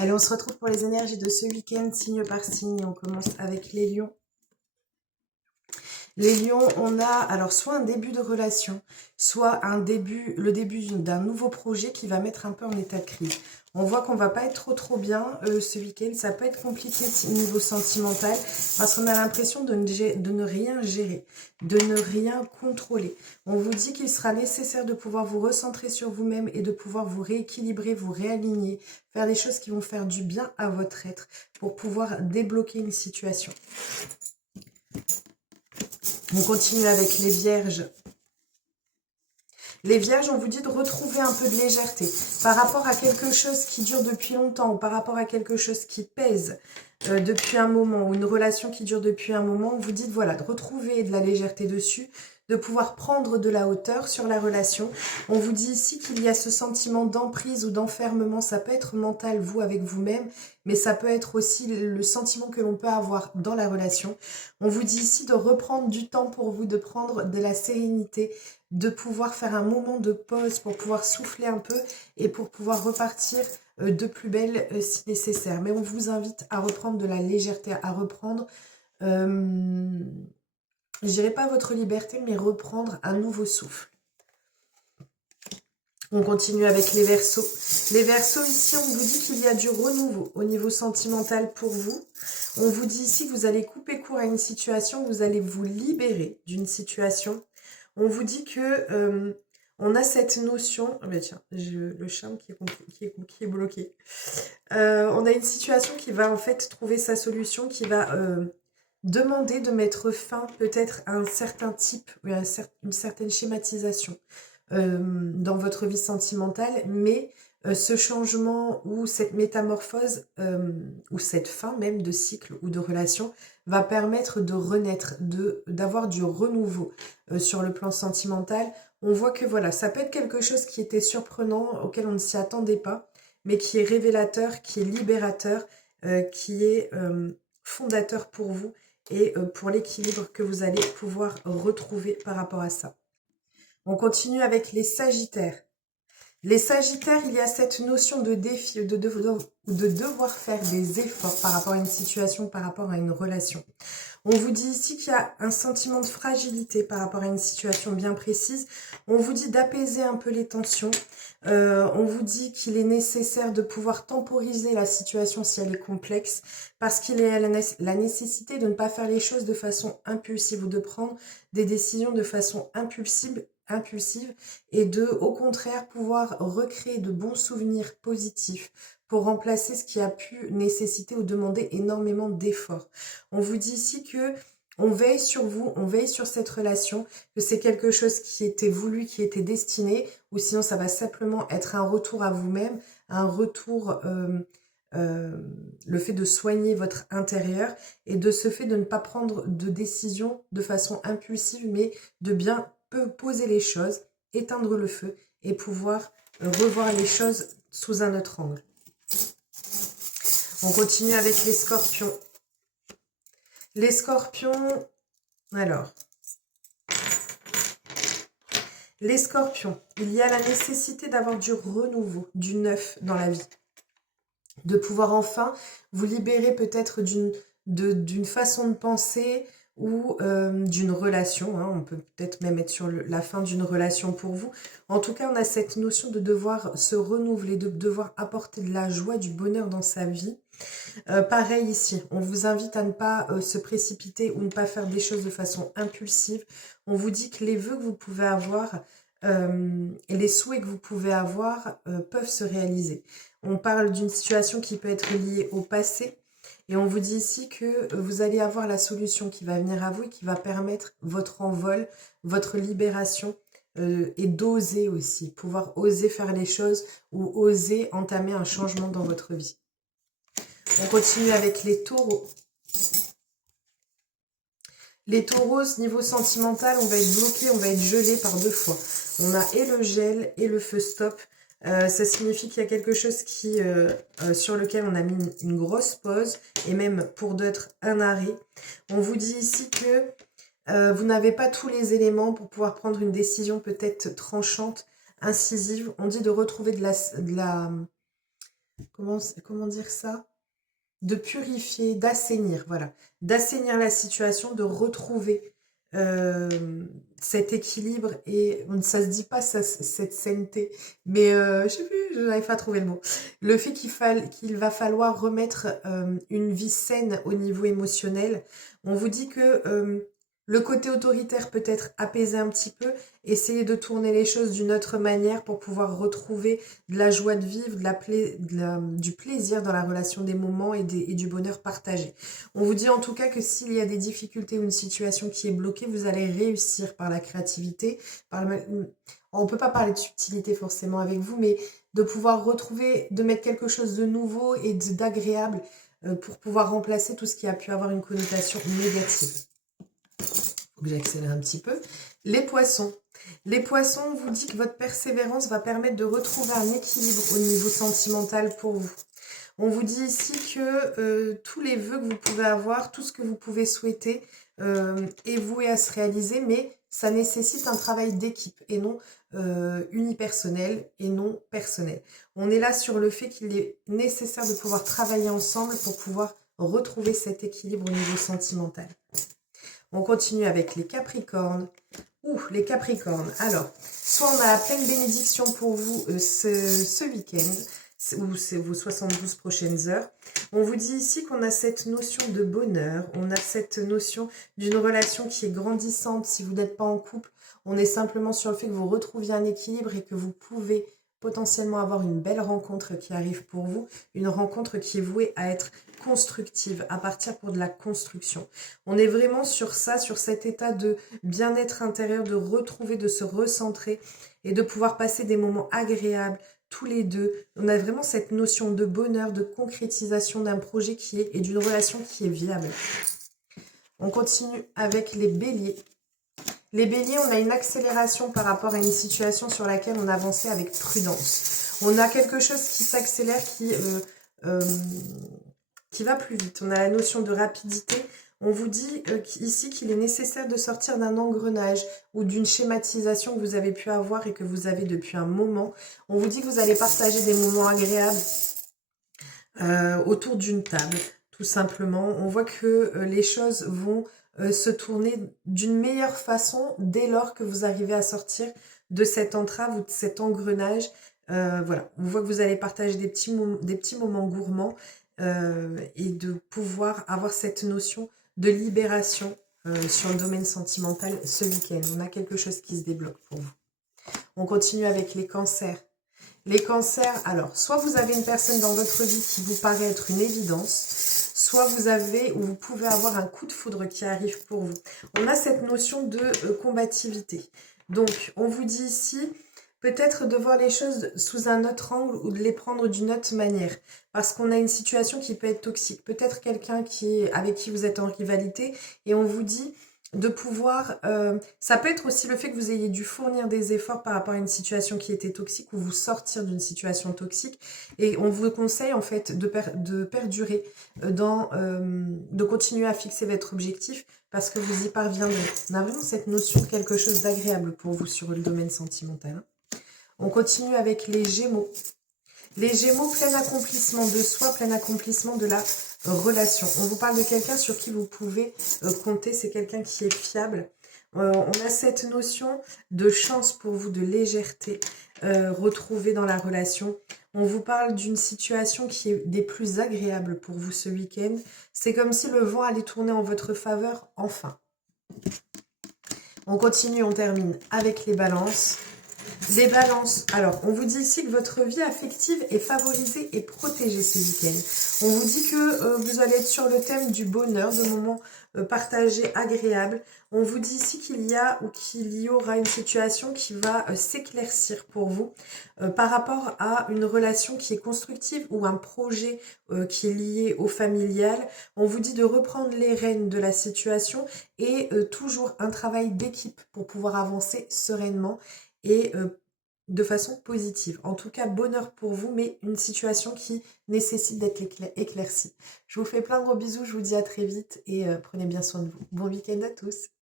Allez, on se retrouve pour les énergies de ce week-end, signe par signe. On commence avec les lions. Les lions, on a alors soit un début de relation, soit le début d'un nouveau projet qui va mettre un peu en état de crise. On voit qu'on va pas être trop bien ce week-end. Ça peut être compliqué au niveau sentimental parce qu'on a l'impression de ne rien gérer, de ne rien contrôler. On vous dit qu'il sera nécessaire de pouvoir vous recentrer sur vous-même et de pouvoir vous rééquilibrer, vous réaligner, faire des choses qui vont faire du bien à votre être pour pouvoir débloquer une situation. On continue avec les vierges. Les vierges, on vous dit de retrouver un peu de légèreté par rapport à quelque chose qui dure depuis longtemps ou par rapport à quelque chose qui pèse depuis un moment ou une relation qui dure depuis un moment. On vous dit voilà, de retrouver de la légèreté dessus, de pouvoir prendre de la hauteur sur la relation. On vous dit ici qu'il y a ce sentiment d'emprise ou d'enfermement. Ça peut être mental, vous, avec vous-même, mais ça peut être aussi le sentiment que l'on peut avoir dans la relation. On vous dit ici de reprendre du temps pour vous, de prendre de la sérénité, de pouvoir faire un moment de pause pour pouvoir souffler un peu et pour pouvoir repartir de plus belle si nécessaire. Mais on vous invite à reprendre de la légèreté, à reprendre, je dirais pas votre liberté, mais reprendre un nouveau souffle. On continue avec les Verseaux. Les Verseaux, ici, on vous dit qu'il y a du renouveau au niveau sentimental pour vous. On vous dit ici que vous allez couper court à une situation, vous allez vous libérer d'une situation. On vous dit que on a cette notion... Oh ben tiens, le charme qui est bloqué. On a une situation qui va en fait trouver sa solution, qui va demander de mettre fin peut-être à un certain type, une certaine schématisation dans votre vie sentimentale, mais ce changement ou cette métamorphose ou cette fin même de cycle ou de relation va permettre de renaître, d'avoir du renouveau sur le plan sentimental. On voit que voilà, ça peut être quelque chose qui était surprenant, auquel on ne s'y attendait pas, mais qui est révélateur, qui est libérateur, qui est fondateur pour vous et pour l'équilibre que vous allez pouvoir retrouver par rapport à ça. On continue avec les Sagittaires. Les Sagittaires, il y a cette notion de défi, de devoir faire des efforts par rapport à une situation, par rapport à une relation. On vous dit ici qu'il y a un sentiment de fragilité par rapport à une situation bien précise. On vous dit d'apaiser un peu les tensions. On vous dit qu'il est nécessaire de pouvoir temporiser la situation si elle est complexe, parce qu'il est la nécessité de ne pas faire les choses de façon impulsive ou de prendre des décisions de façon impulsive et de, au contraire, pouvoir recréer de bons souvenirs positifs pour remplacer ce qui a pu nécessiter ou demander énormément d'efforts. On vous dit ici que on veille sur vous, on veille sur cette relation, que c'est quelque chose qui était voulu, qui était destiné, ou sinon ça va simplement être un retour à vous-même, un retour, le fait de soigner votre intérieur et de ce fait de ne pas prendre de décision de façon impulsive, mais de bien poser les choses, éteindre le feu et pouvoir revoir les choses sous un autre angle. On continue avec les scorpions. Les scorpions, alors, les scorpions, il y a la nécessité d'avoir du renouveau, du neuf dans la vie. De pouvoir enfin vous libérer peut-être d'une façon de penser ou d'une relation. Hein. On peut peut-être même être sur la fin d'une relation pour vous. En tout cas, on a cette notion de devoir se renouveler, de devoir apporter de la joie, du bonheur dans sa vie. Pareil ici, on vous invite à ne pas se précipiter ou ne pas faire des choses de façon impulsive. On vous dit que les vœux que vous pouvez avoir et les souhaits que vous pouvez avoir peuvent se réaliser. On parle d'une situation qui peut être liée au passé et on vous dit ici que vous allez avoir la solution qui va venir à vous et qui va permettre votre envol, votre libération et d'oser aussi, pouvoir oser faire les choses ou oser entamer un changement dans votre vie. On continue avec les taureaux. Les taureaux, niveau sentimental, on va être bloqué, on va être gelé par deux fois. On a et le gel et le feu stop. Ça signifie qu'il y a quelque chose sur lequel on a mis une grosse pause et même pour d'autres un arrêt. On vous dit ici que vous n'avez pas tous les éléments pour pouvoir prendre une décision peut-être tranchante, incisive. On dit de retrouver de la comment dire ça? De purifier, d'assainir, voilà. D'assainir la situation, de retrouver cet équilibre et ça se dit pas cette saineté, mais je sais plus, je n'arrive pas à trouver le mot. Le fait qu'il va falloir remettre une vie saine au niveau émotionnel. On vous dit que le côté autoritaire peut être apaisé un petit peu, essayer de tourner les choses d'une autre manière pour pouvoir retrouver de la joie de vivre, du plaisir dans la relation, des moments et du bonheur partagé. On vous dit en tout cas que s'il y a des difficultés ou une situation qui est bloquée, vous allez réussir par la créativité. On ne peut pas parler de subtilité forcément avec vous, mais de pouvoir retrouver, de mettre quelque chose de nouveau et d'agréable pour pouvoir remplacer tout ce qui a pu avoir une connotation négative. Faut que j'accélère un petit peu. Les poissons. Les poissons, on vous dit que votre persévérance va permettre de retrouver un équilibre au niveau sentimental pour vous. On vous dit ici que tous les vœux que vous pouvez avoir, tout ce que vous pouvez souhaiter est voué à se réaliser, mais ça nécessite un travail d'équipe et non unipersonnel et non personnel. On est là sur le fait qu'il est nécessaire de pouvoir travailler ensemble pour pouvoir retrouver cet équilibre au niveau sentimental. On continue avec les Capricornes. Les Capricornes. Alors, soit on a la pleine bénédiction pour vous ce week-end, ou c'est vos 72 prochaines heures. On vous dit ici qu'on a cette notion de bonheur, on a cette notion d'une relation qui est grandissante. Si vous n'êtes pas en couple, on est simplement sur le fait que vous retrouviez un équilibre et que vous pouvez potentiellement avoir une belle rencontre qui arrive pour vous, une rencontre qui est vouée à être constructive, à partir pour de la construction. On est vraiment sur ça, sur cet état de bien-être intérieur, de retrouver, de se recentrer et de pouvoir passer des moments agréables tous les deux. On a vraiment cette notion de bonheur, de concrétisation d'un projet et d'une relation qui est viable. On continue avec les béliers. Les béliers, on a une accélération par rapport à une situation sur laquelle on avançait avec prudence. On a quelque chose qui s'accélère, qui va plus vite. On a la notion de rapidité. On vous dit ici qu'il est nécessaire de sortir d'un engrenage ou d'une schématisation que vous avez pu avoir et que vous avez depuis un moment. On vous dit que vous allez partager des moments agréables autour d'une table, tout simplement. On voit que les choses vont se tourner d'une meilleure façon dès lors que vous arrivez à sortir de cette entrave ou de cet engrenage. Voilà, on voit que vous allez partager des petits moments gourmands et de pouvoir avoir cette notion de libération sur le domaine sentimental ce week-end. On a quelque chose qui se débloque pour vous. On continue avec les cancers. Les cancers, alors, soit vous avez une personne dans votre vie qui vous paraît être une évidence, soit vous pouvez avoir un coup de foudre qui arrive pour vous. On a cette notion de combativité. Donc, on vous dit ici, peut-être de voir les choses sous un autre angle ou de les prendre d'une autre manière. Parce qu'on a une situation qui peut être toxique. Peut-être quelqu'un avec qui vous êtes en rivalité et on vous dit de pouvoir... ça peut être aussi le fait que vous ayez dû fournir des efforts par rapport à une situation qui était toxique ou vous sortir d'une situation toxique. Et on vous conseille en fait de perdurer, de continuer à fixer votre objectif parce que vous y parviendrez. On a vraiment cette notion de quelque chose d'agréable pour vous sur le domaine sentimental. On continue avec les Gémeaux. Les Gémeaux, plein accomplissement de soi, plein accomplissement de la relation. On vous parle de quelqu'un sur qui vous pouvez compter, c'est quelqu'un qui est fiable. On a cette notion de chance pour vous, de légèreté retrouvée dans la relation. On vous parle d'une situation qui est des plus agréables pour vous ce week-end. C'est comme si le vent allait tourner en votre faveur, enfin. On continue, on termine avec les balances. Les balances, alors on vous dit ici que votre vie affective est favorisée et protégée ce week-end. On vous dit que vous allez être sur le thème du bonheur, de moments partagés agréables. On vous dit ici qu'il y aura une situation qui va s'éclaircir pour vous par rapport à une relation qui est constructive ou un projet qui est lié au familial. On vous dit de reprendre les rênes de la situation et toujours un travail d'équipe pour pouvoir avancer sereinement et de façon positive. En tout cas, bonheur pour vous, mais une situation qui nécessite d'être éclaircie. Je vous fais plein de gros bisous, je vous dis à très vite et prenez bien soin de vous. Bon week-end à tous.